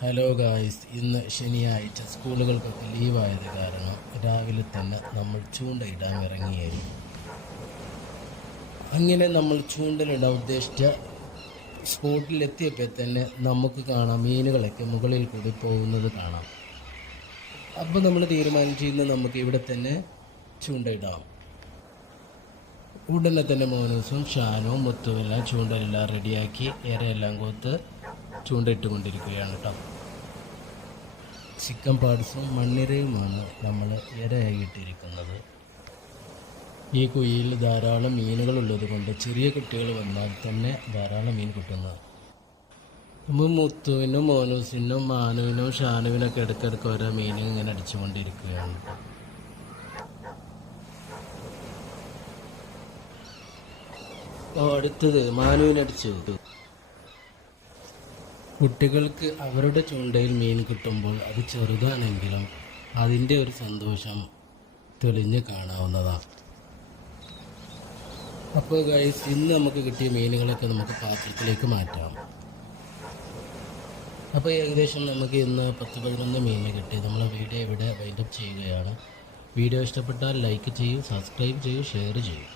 Hello guys ഇന്ന് ശനിയാഴ്ച സ്കൂളുകൾക്കൊക്കെ ലീവായത് കാരണം രാവിലെ തന്നെ നമ്മൾ ചൂണ്ട ഇടാൻ ഇറങ്ങിയായിരുന്നു അങ്ങനെ നമ്മൾ ചൂണ്ടലിടാൻ ഉദ്ദേശിച്ച സ്പോട്ടിലെത്തിയപ്പോൾ തന്നെ നമുക്ക് കാണാം മീനുകളൊക്കെ മുകളിൽ കൂടി പോകുന്നത് കാണാം. അപ്പോൾ നമ്മൾ തീരുമാനിച്ചു ഇന്ന് നമുക്ക് ഇവിടെ തന്നെ ചൂണ്ടയിടാം ഉടനെ തന്നെ മോനൂസും ഷാനും മുത്തുമെല്ലാം ചൂണ്ടലെല്ലാം റെഡിയാക്കി ഇരയെല്ലാം കോത്ത് ചൂണ്ടയിട്ടുകൊണ്ടിരിക്കുകയാണ് കേട്ടോ. ചിക്കൻ പാർട്സും മണ്ണിരയുമാണ് നമ്മൾ ഇരയായിട്ടിരിക്കുന്നത് ഈ കുഴിയിൽ ധാരാളം മീനുകൾ ഉള്ളത് കൊണ്ട് ചെറിയ കുട്ടികൾ വന്നാൽ തന്നെ ധാരാളം മീൻ കിട്ടുന്നത് നമ്മൾ മുത്തുവിനും മോനൂസിനും മാനുവിനും ഷാനുവിനൊക്കെ ഇടയ്ക്കിടയ്ക്ക് ഓരോ മീനും ഇങ്ങനെ അടിച്ചുകൊണ്ടിരിക്കുകയാണ് അടുത്തത് മാനുവിനടിച്ചു. കുട്ടികൾക്ക് അവരുടെ ചൂണ്ടയിൽ മീൻ കിട്ടുമ്പോൾ അത് ചെറുതാണെങ്കിലും അതിന്റെ ഒരു സന്തോഷം തെളിഞ്ഞ് കാണാവുന്നതാണ് അപ്പോൾ ഗൈസ് ഇന്ന് നമുക്ക് കിട്ടിയ മീനുകളൊക്കെ നമുക്ക് പാത്രത്തിലേക്ക് മാറ്റാം. അപ്പോൾ ഏകദേശം നമുക്ക് ഇന്ന് പത്ത് പതിനൊന്ന് മീൻ കിട്ടി. നമ്മൾ വീഡിയോ ഇവിടെ വൈൻഡപ്പ് ചെയ്യുകയാണ്. വീഡിയോ ഇഷ്ടപ്പെട്ടാൽ ലൈക്ക് ചെയ്യൂ സബ്സ്ക്രൈബ് ചെയ്യൂ ഷെയർ ചെയ്യൂ.